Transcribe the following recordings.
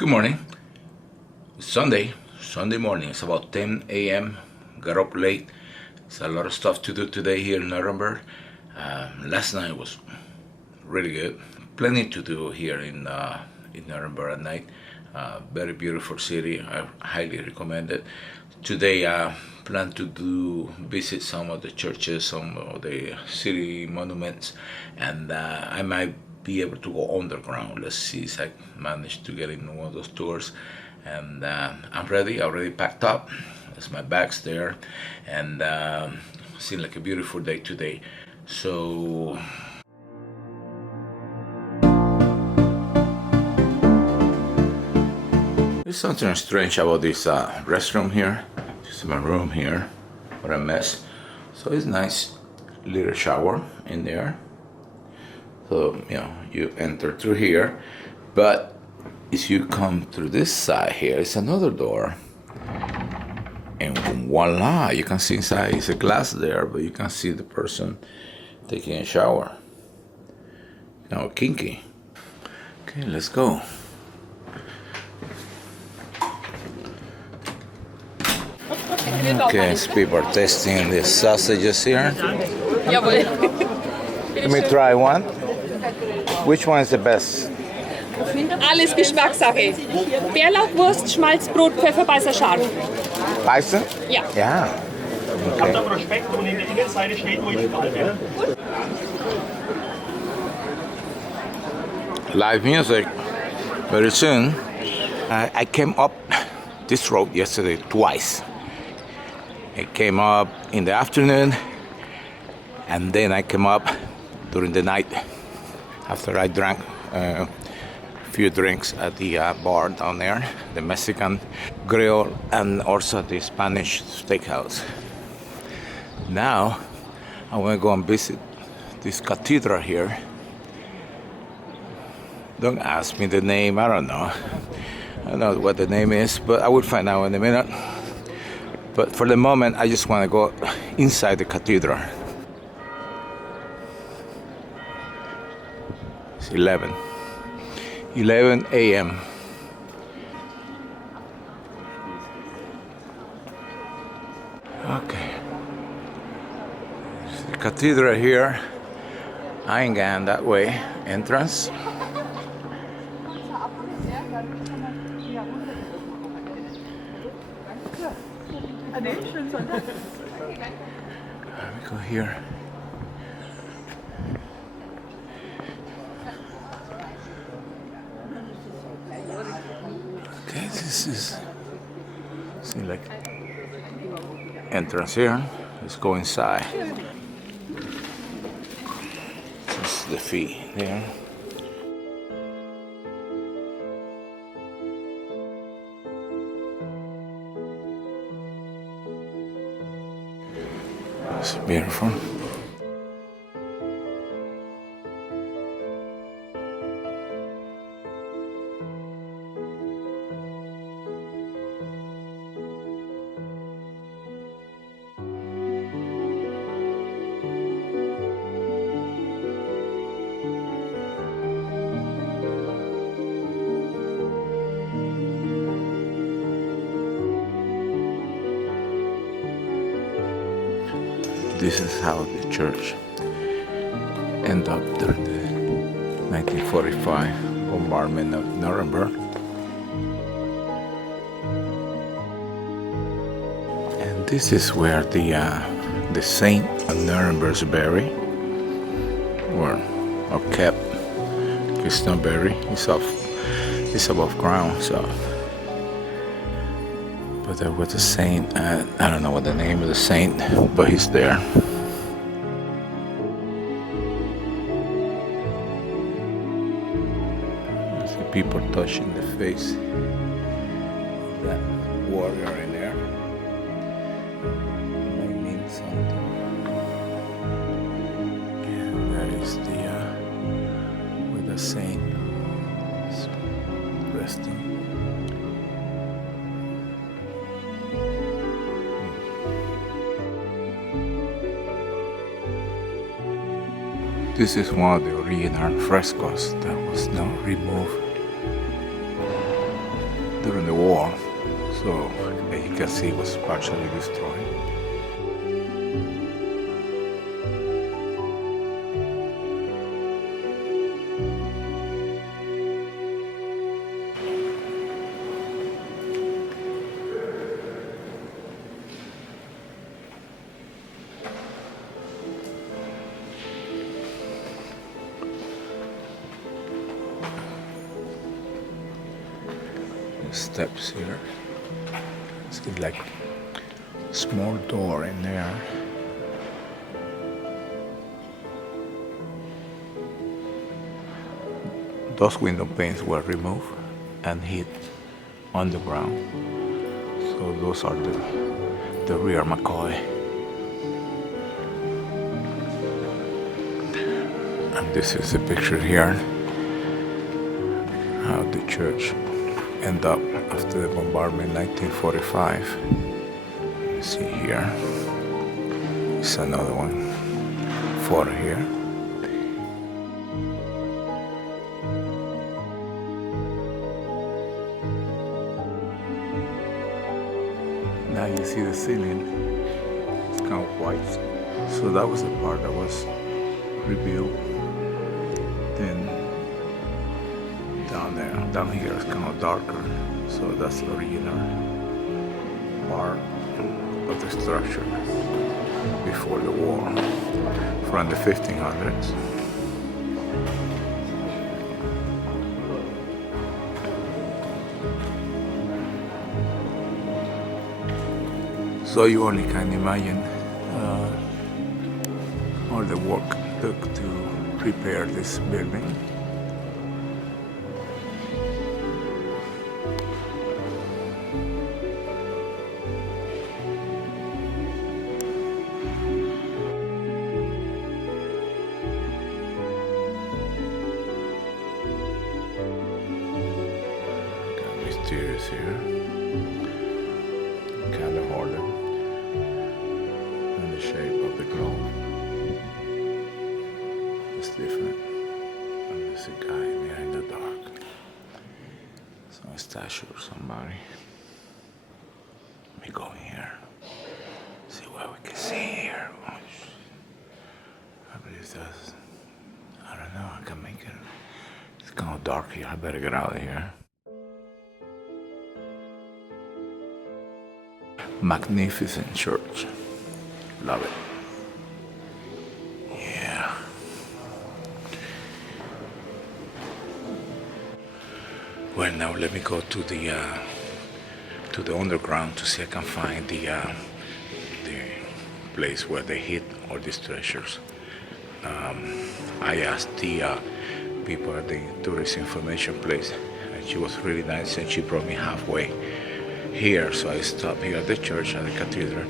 Good morning. It's Sunday morning. It's about 10 a.m. Got up late. It's a lot of stuff to do today here in Nuremberg. Last night was really good. Plenty to do here in Nuremberg at night. Very beautiful city. I highly recommend it. Today I plan to visit some of the churches, some of the city monuments, and I might be able to go underground. Let's see if I manage to get in one of those tours. And I'm ready. I already packed up. There's my bags there, and seems like a beautiful day today. So there's something strange about this restroom here. This is my room here. What a mess. So it's nice little shower in there. So, you enter through here, but if you come through this side here, it's another door. And voila, you can see inside. It's a glass there, but you can see the person taking a shower. Now, kinky. Okay, let's go. Okay, people are testing the sausages here. Let me try one. Which one is the best? Alles Geschmackssache. Bärlauchwurst, Schmalzbrot, Pfefferbeißer scharf. Beißen? Ja. Yeah. Okay. Aber Respekt, und in der Innenseite steht, wo ich überall bin. Live music very soon. I came up this road yesterday twice. I came up in the afternoon, and then I came up during the night after I drank a few drinks at the bar down there, the Mexican grill, and also the Spanish steakhouse. Now I want to go and visit this cathedral here. Don't ask me the name, I don't know what the name is, but I will find out in a minute. But for the moment, I just want to go inside the cathedral. It's 11 a.m. Okay. There's the cathedral here. Eingang that way. Entrance. We go here. Okay, this is seems like entrance here. Let's go inside. This is the fee there. It's beautiful. This is how the church ended up during the 1945 bombardment of Nuremberg. And this is where the saint of Nuremberg is buried, or kept. It's not buried. It's above ground. So, but there was a saint. I don't know what the name of the saint, but he's there. You see people touching the face of that warrior in there. It might mean something. And that is where the saint is resting. This is one of the original frescoes that was not removed. during the war, so as you can see, it was partially destroyed. Steps here. See like a small door in there. Those window panes were removed and hid on the ground. So those are the rear McCoy. And this is the picture here how the church end up after the bombardment in 1945. You see here, it's another one, photo here. Now you see the ceiling, it's kind of white. So that was the part that was rebuilt. Then down here it's kind of darker, so that's the original part of the structure before the war, from the 1500s. So you only can imagine all the work took to repair this building. Mysterious here, kind of harder, and the shape of the globe is different. And there's a guy there in the dark, some statue or somebody. Let me go in here, see what we can see here. I believe that's, I don't know, I can make it. It's kind of dark here, I better get out of here. Magnificent church. Love it. Yeah. Well, now let me go to the underground to see if I can find the place where they hid all these treasures. I asked the people at the tourist information place, and she was really nice, and she brought me halfway here, so I stopped here at the church, at the cathedral,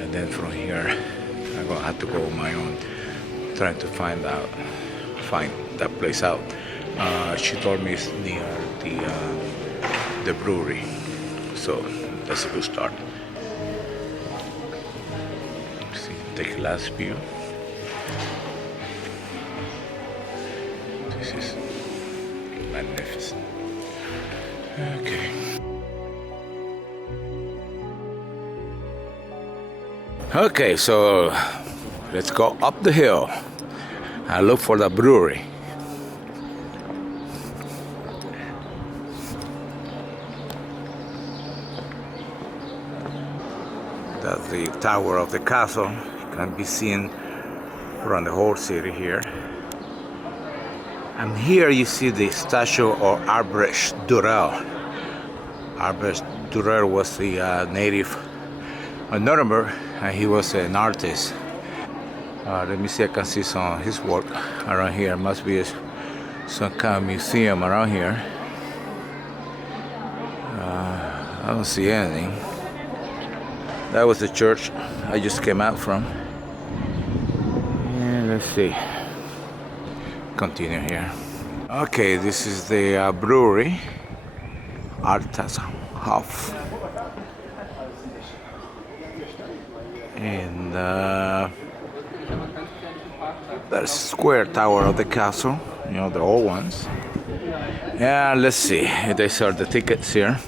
and then from here I'm gonna have to go on my own, trying to find that place out. She told me it's near the brewery, so that's a good start. See, take a last view. This is magnificent. Okay. Okay, so let's go up the hill and look for the brewery. That's the tower of the castle. It can be seen from the whole city here. And here you see the statue of Albrecht Dürer. Albrecht Dürer was the native of Nuremberg, and he was an artist. Let me see, I can see some of his work around here. Must be some kind of museum around here. I don't see anything. That was the church I just came out from. Yeah, let's see. Continue here. Okay, this is the brewery, Altershof. And there's square tower of the castle, you know, the old ones. Yeah, let's see. These are the tickets here.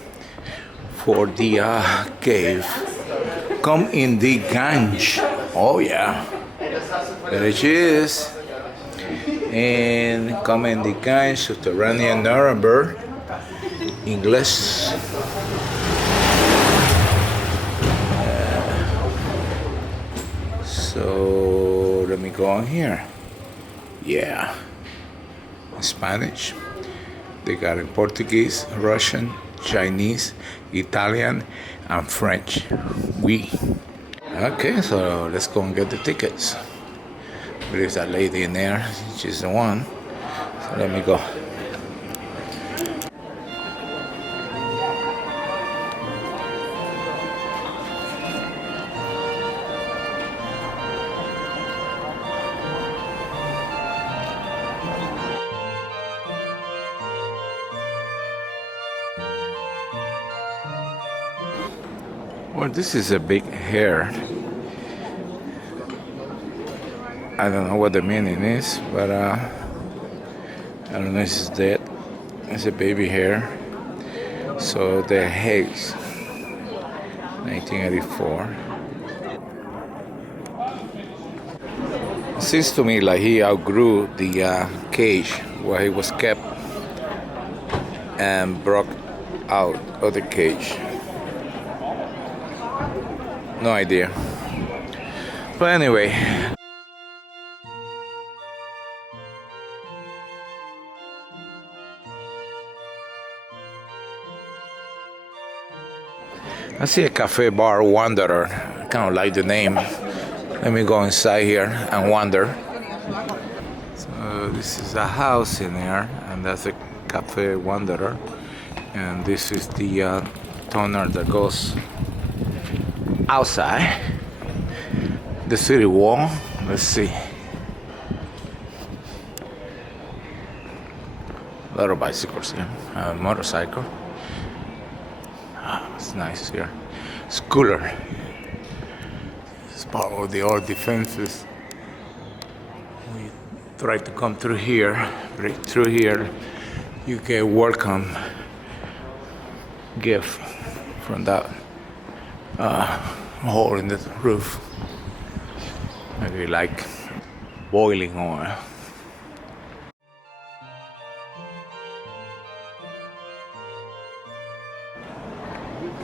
for the cave. Come in the Ganj. Oh yeah, there it is. And come in the Ganj, subterranean Nuremberg, English. So let me go on here. Yeah, Spanish. They got in Portuguese, Russian, Chinese, Italian, and French. Oui. Okay, so let's go and get the tickets. There's that lady in there. She's the one. So let me go. Well, this is a big hare. I don't know what the meaning is, but I don't know if it's dead. It's a baby hare. So the eggs, 1984. It seems to me like he outgrew the cage where he was kept and broke out of the cage. No idea. But anyway. I see a cafe bar wanderer. I kind of like the name. Let me go inside here and wander. So this is a house in here, and that's a cafe wanderer. And this is the tunnel that goes outside the city wall. Let's see. A lot of bicycles here. Motorcycle. It's nice here. It's cooler. It's part of the old defenses. We try to come through here, break through here. You get welcome gift from that hole in the roof. Maybe like boiling oil.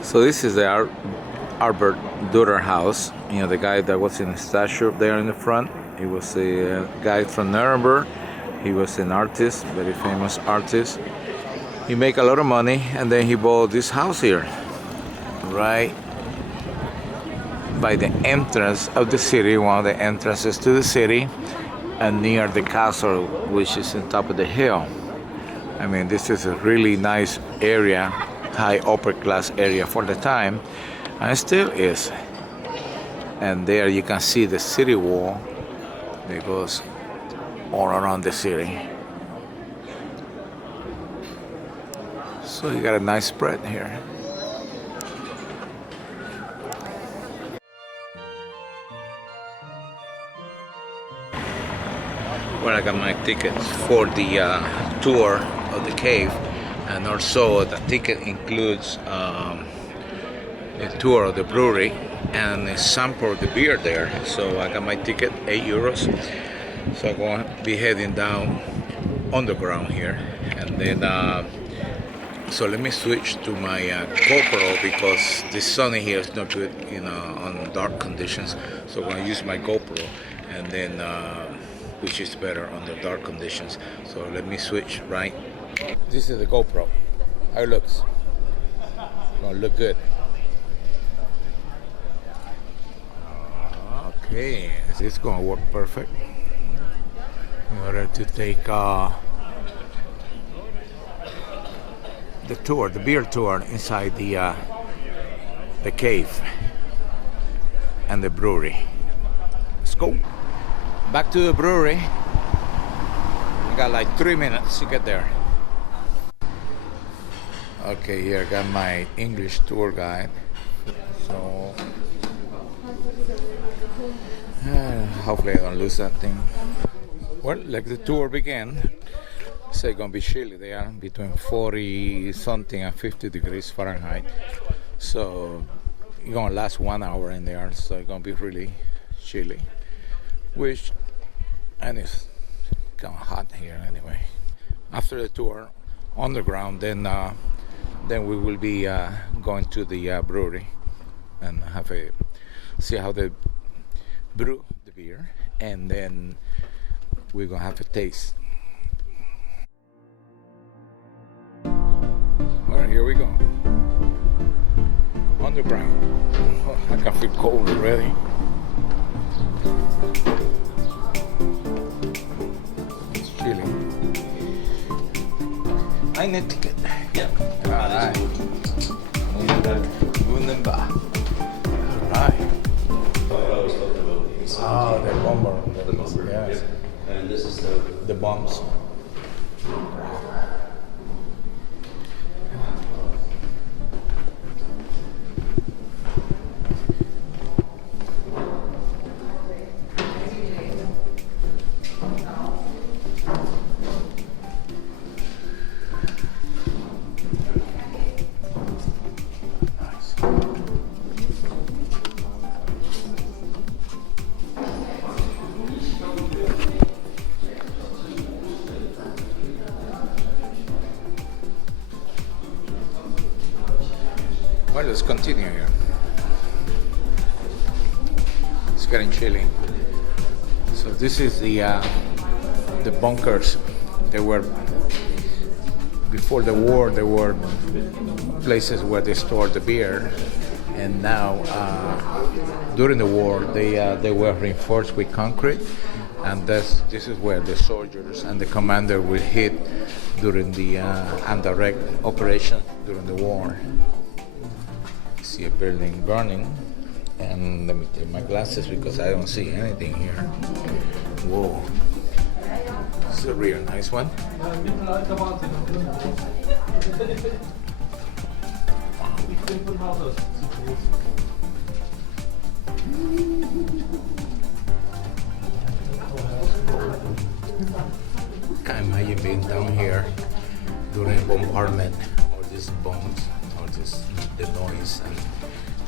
So this is the Albert Durer house. You know, the guy that was in the statue up there in the front. He was a guy from Nuremberg. He was an artist, very famous artist. He made a lot of money, and then he bought this house here, right by the entrance of the city, one of the entrances to the city, and near the castle, which is on top of the hill. I mean, this is a really nice area, high upper class area for the time, and it still is. And there you can see the city wall that goes all around the city. So you got a nice spread here. Well, I got my tickets for the tour of the cave, and also the ticket includes a tour of the brewery and a sample of the beer there. So I got my ticket, €8. So I'm going to be heading down underground here, and then so let me switch to my GoPro because the sun in here is not good, you know, on dark conditions. So I'm going to use my GoPro, and then which is better under dark conditions. So let me switch, right? This is the GoPro. How it looks. Gonna look good. Okay, this is gonna work perfect in order to take the tour, the beer tour inside the cave and the brewery. Let's go. Back to the brewery. We got like 3 minutes to get there. Okay, here I got my English tour guide. So hopefully I don't lose that thing. Well, like the tour began. So it's gonna be chilly there, between 40 something and 50 degrees Fahrenheit. So it's gonna last 1 hour in there, so it's gonna be really chilly. Which, and it's kind of hot here anyway. After the tour underground, then we will be going to the brewery and see how they brew the beer, and then we're gonna have a taste. All right, here we go. Underground. Oh, I can feel cold already. It's chilly. I need a ticket. Ja. Alright. Wunderbar. Alright. Ah, the bomber. Yes. And this is The bombs. Well, let's continue here. It's getting chilly. So this is the bunkers. They were before the war. There were places where they stored the beer, and now during the war they were reinforced with concrete, and this is where the soldiers and the commander would hit during the indirect operation during the war. See a building burning, and let me take my glasses because I don't see anything here. Whoa, it's a real nice one. Can imagine being down here during bombardment, or these bombs, or this the noise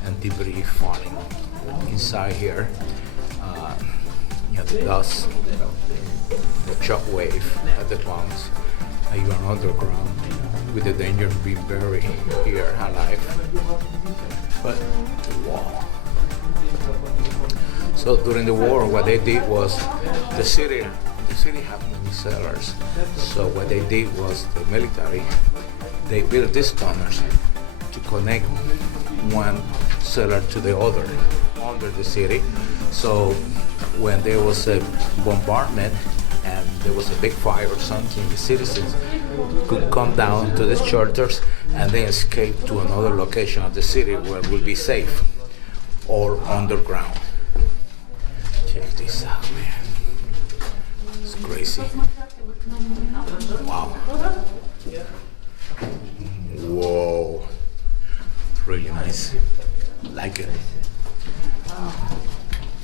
and debris falling inside here. The dust, the shock wave at the bombs. You are underground with the danger of being buried here alive. But wow. So during the war, what they did was the city had many cellars. So what they did was the military, they built these tunnels to connect one cellar to the other under the city. So when there was a bombardment and there was a big fire or something, the citizens could come down to the shelters and then escape to another location of the city where it will be safe, or underground. Check this out, man. It's crazy. Wow. Whoa. Really nice. Like it.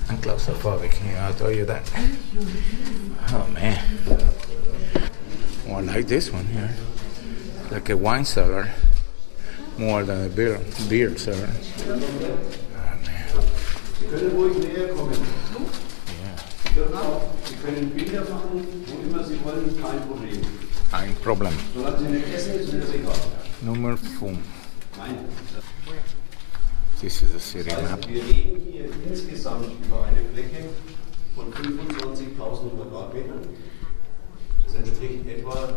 I'm claustrophobic, I'll tell you that. Oh man. More like this one here. Like a wine cellar. More than a beer cellar. Oh man. Kein Problem. Nummer 5. This is the city map. Wir reden hier insgesamt über eine Fläche von 25.000 Quadratmetern. Das entspricht etwa.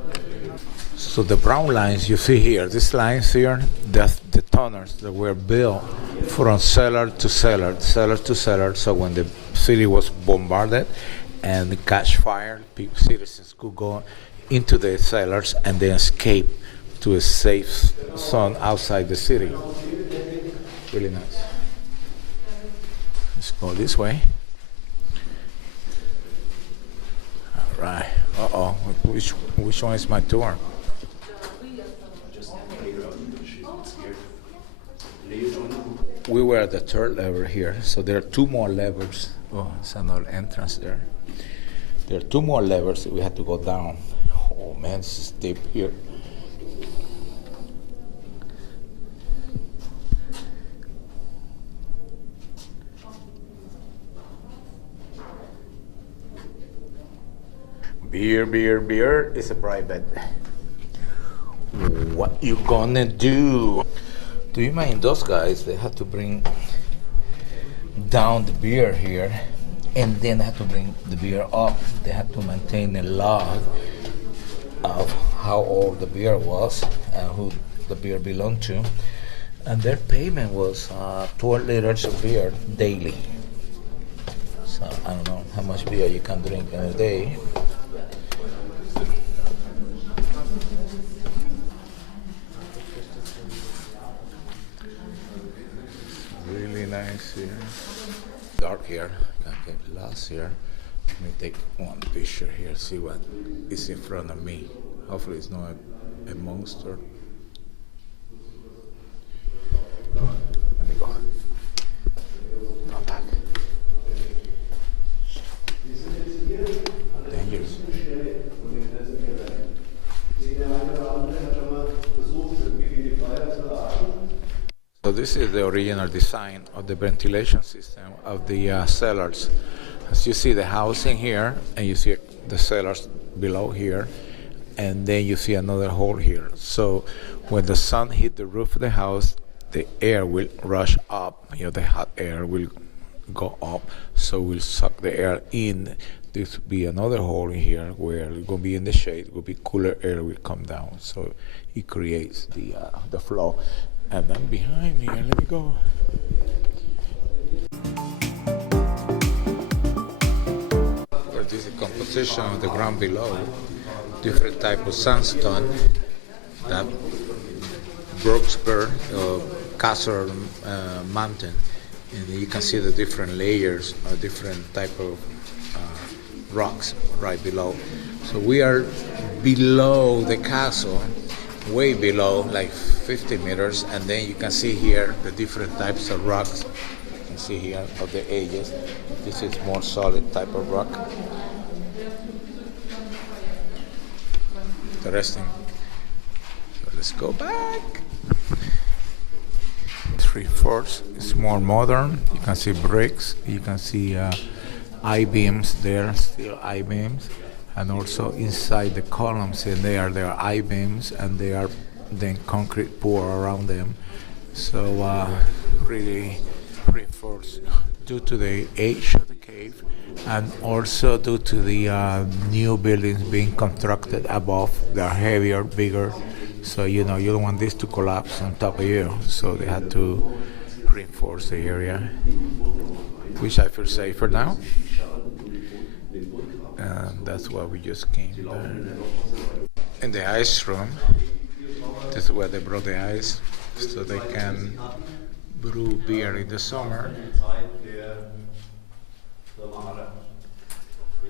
So the brown lines you see here, these lines here, that's the tunnels that were built from cellar to cellar, cellar to cellar. So when the city was bombarded and catch fire, citizens could go into the cellars and then escape to a safe zone outside the city. Really nice. Let's go this way. All right. Uh-oh. Which one is my tour? We were at the third level here, so there are 2 more levels. Oh, it's another entrance there. There are 2 more levels that we had to go down. Oh man, this is deep here. Beer is a private. What you gonna do? Do you mind those guys? They had to bring down the beer here, and then they had to bring the beer up. They had to maintain a log of how old the beer was and who the beer belonged to, and their payment was 12 liters of beer daily. So I don't know how much beer you can drink in a day. Really nice here. Dark here. Can't get lost here. Let me take one picture here. See what is in front of me. Hopefully it's not a monster. Let me go. Go back. Dangerous. So this is the original design of the ventilation system of the cellars. As you see the housing here, and you see the cellars below here, and then you see another hole here. So when the sun hit the roof of the house, the air will rush up. The hot air will go up, so we'll suck the air in. This will be another hole in here where it's going to be in the shade. It will be cooler air will come down, so it creates the flow. And then behind here, let me go. This is the composition of the ground below. Different type of sandstone that Brooksburg or Castle Mountain, and you can see the different layers or different type of rocks right below. So we are below the castle, way below, like 50 meters, and then you can see here the different types of rocks. You can see here of the ages. This is more solid type of rock. Interesting. So let's go back. 3/4 is more modern. You can see bricks. You can see I-beams there, still I-beams, and also inside the columns in there are I-beams, and they are then concrete pour around them. So really reinforced due to the age of the cave, and also due to the new buildings being constructed above. They're heavier, bigger, so you don't want this to collapse on top of you, so they had to reinforce the area, which I feel safer now. And that's why we just came there. In the ice room, this is where they brought the ice, so they can brew beer in the summer.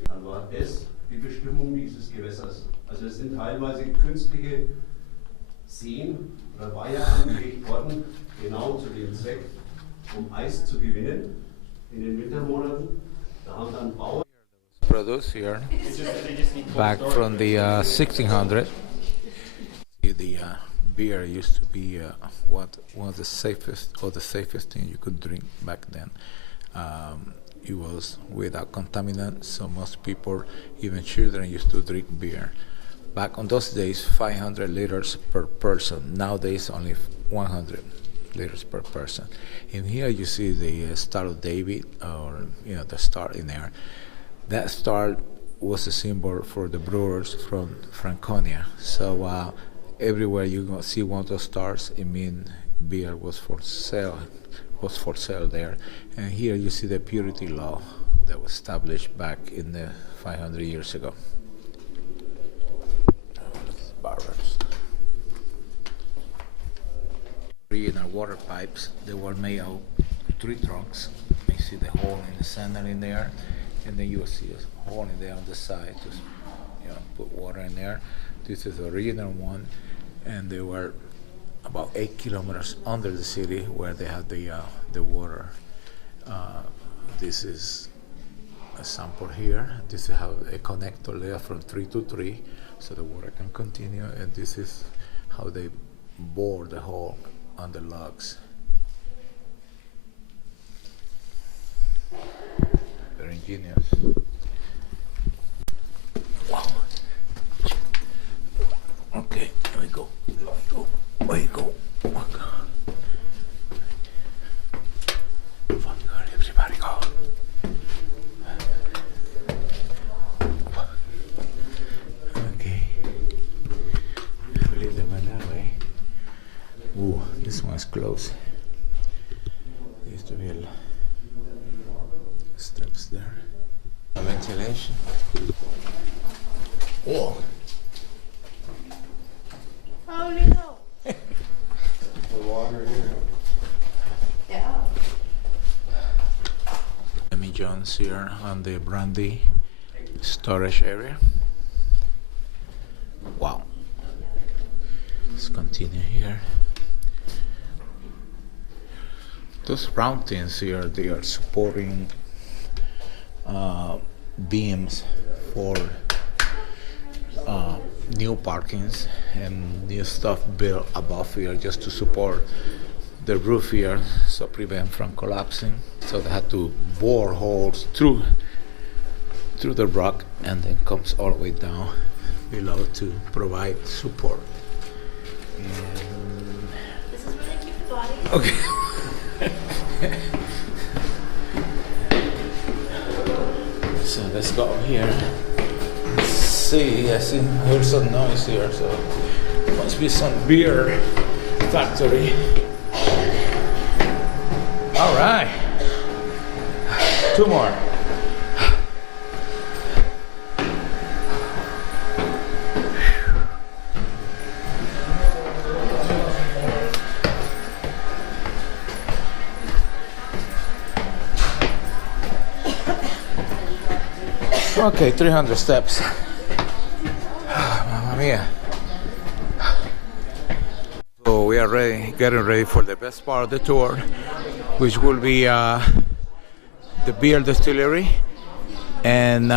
Dann war das die Bestimmung dieses Gewässers. Also es sind teilweise künstliche Seen oder Weiher angelegt worden, genau zu dem Zweck, um Eis zu gewinnen in den Wintermonaten. Da haben dann Bauern Produced here back from the 1600s. The beer used to be what was the safest thing you could drink back then. It was without contaminants, so most people, even children, used to drink beer. Back on those days, 500 liters per person. Nowadays, only 100 liters per person. In here, you see the Star of David, or the star in there. That star was a symbol for the brewers from Franconia. So everywhere you see one of those stars, it means beer was for sale. There. And here you see the purity law that was established back in the 500 years ago. Barrels. Original water pipes, they were made of tree trunks. You see the hole in the center in there, and then you will see a hole in there on the side to put water in there. This is the original one, and they were about 8 kilometers under the city where they had the water. This is a sample here. This is how a connector there from 3 to 3, so the water can continue. And this is how they bore the hole on the logs. They're ingenious. Wow. Okay, here we go. Here we go. Oh my God. Fuck, everybody go. Okay. I believe they went that way. Ooh, this one's close. There used to be steps there. Ventilation. Whoa. Holy no. The water here. Yeah. Amy Jones here on the brandy storage area. Wow. Let's continue here. Those round things here, they are supporting beams for new parkings and new stuff built above here just to support the roof here, so prevent from collapsing. So they had to bore holes through the rock and then comes all the way down below to provide support. This is where they keep the body. Okay. So let's go over here. Let's see, I hear some noise here, so must be some beer factory. All right, 2 more. Okay, 300 steps. Mamma mia. So we are getting ready for the best part of the tour, which will be the beer distillery and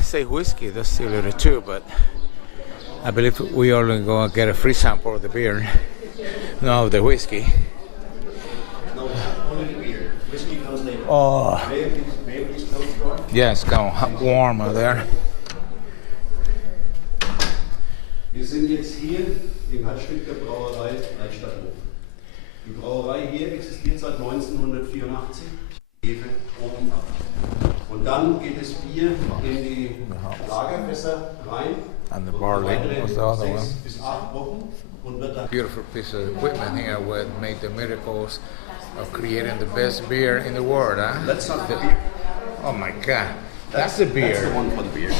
say whiskey distillery too, but I believe we are going to get a free sample of the beer, no, the whiskey. No, only the beer. Whiskey comes later. Oh, May please close the door. yeah, it's kind of warm out there. Wir sind jetzt hier im Herzstück der Brauerei Altstadthof. Die Brauerei hier existiert seit 1984. Hefe oben ab. Und dann geht das Bier in die Lagerfässer rein. And the barley was the other 6 one. bis 8 Wochen und wird dann Beautiful piece of equipment here what made the miracles of creating the best beer in the world, huh? That's not the beer. Oh my God, that's the beer. That's the one for the beer.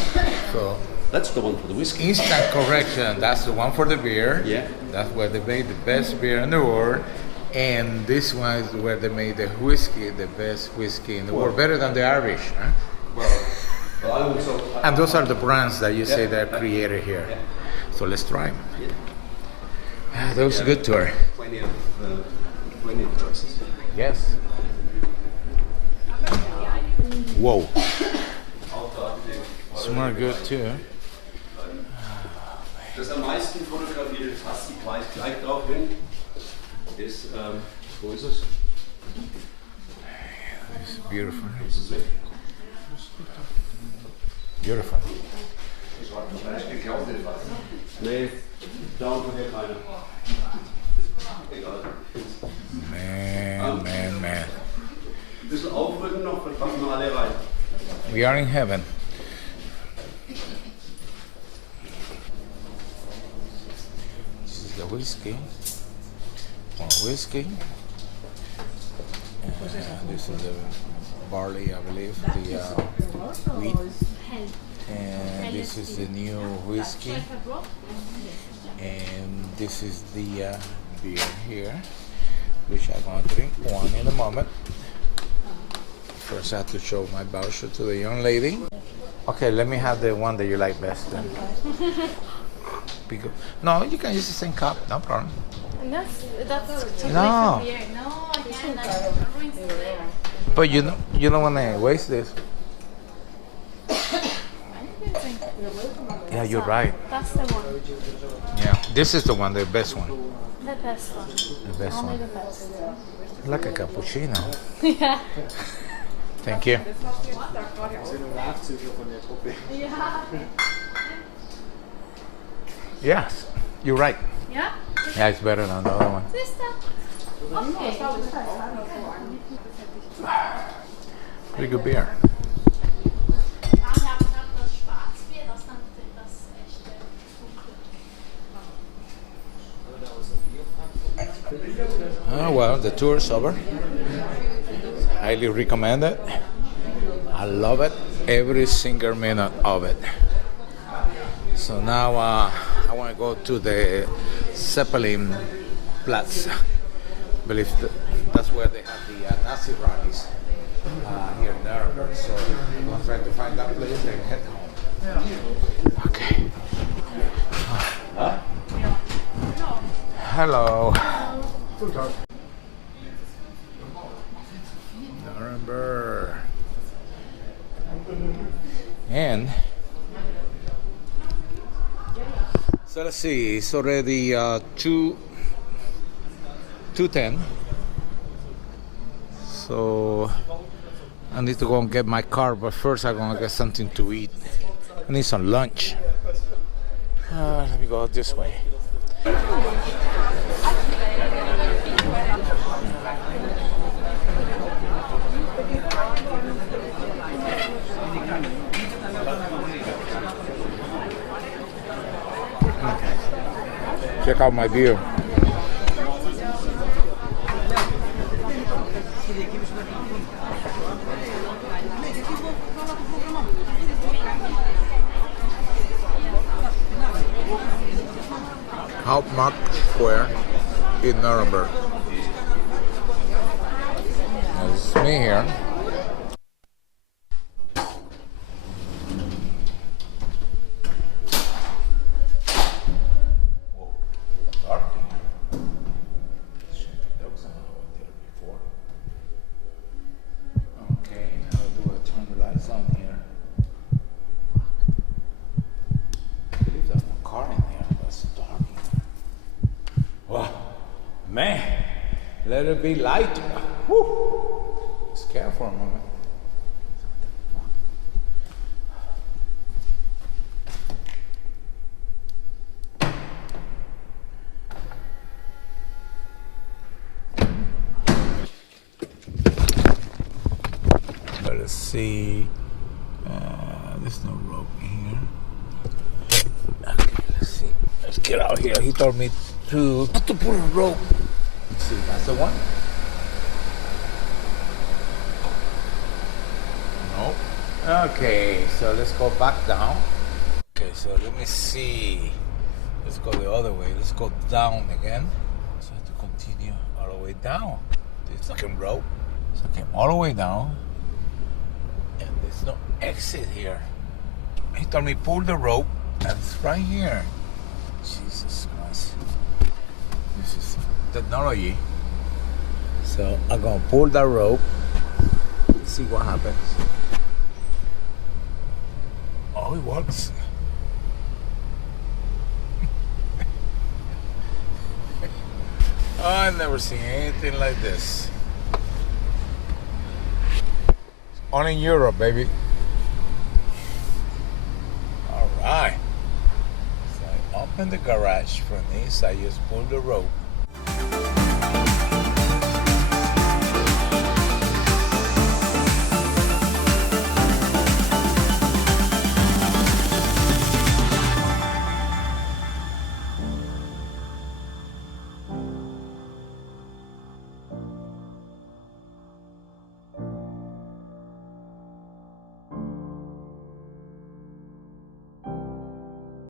So That's the one for the whiskey. instant correction, that's the one for the beer. Yeah. That's where they made the best beer in the world. And this one is where they made the whiskey, the best whiskey in the world, better than the Irish. Huh? Well, I would so. And those are the brands that you say they're created here. Yeah. So let's try them. That was a good tour. Plenty of choices. Yes. Whoa. Smell good too. Das am meisten fotografierte Fass, die weist gleich drauf hin, ist, wo ist es? It's beautiful. Ist es weg? Beautiful. Das war vielleicht geklaut, das Fass. Nee, da unten hier keine. Egal. Man. Ein bisschen aufrücken noch, dann passen wir alle rein. We are in heaven. This is the whiskey. More whiskey. This is the barley, I believe, the wheat. And this is the new whiskey. And this is the beer here, which I'm going to drink one in a moment. First, I have to show my voucher to the young lady. Okay, let me have the one that you like best then. No, you can use the same cup, no problem. And that's totally No. from beer. No, I can't. That ruins the flavor. But you don't want to waste this. Yeah, you're right. That's the one. Yeah, this is the one, the best one. The best one. The best Only one. the best. Like a cappuccino. Yeah. Thank you. Yeah. Yes. You're right. Ja? Yeah, it's better than the other one. Siehst du? Okay. Pretty good beer. Das Schwarzbier, das dann das echte dunkle. Oh, well, the tour is over. Highly recommend it. I love it. Every single minute of it. So now I want to go to the Zeppelin Platz. I believe that's where they have the Nazi rallies here in Nuremberg. So I'm going to try to find that place and head home. Okay. Huh? Hello. Nuremberg. And so let's see, it's already 2:10. So I need to go and get my car, but first I'm gonna get something to eat. I need some lunch. Let me go this way. Check out my beer. Hauptmarkt Square in Nuremberg. It's me here. Man, let it be light. Woo. Scare for a moment. Let's see. There's no rope here. Okay, let's see. Let's get out here. He told me to put a rope. Let's see, that's the one. Nope. Okay, so let's go back down. Okay, so let me see. Let's go the other way. Let's go down again. So I have to continue all the way down. This fucking rope. So I came all the way down. And there's no exit here. He told me pull the rope, and it's right here. Jesus Christ. This is technology. So I'm gonna pull that rope, see what happens. Oh, it works. Oh, I've never seen anything like this. Only in Europe, baby. All right. So I open the garage from this. I just pull the rope.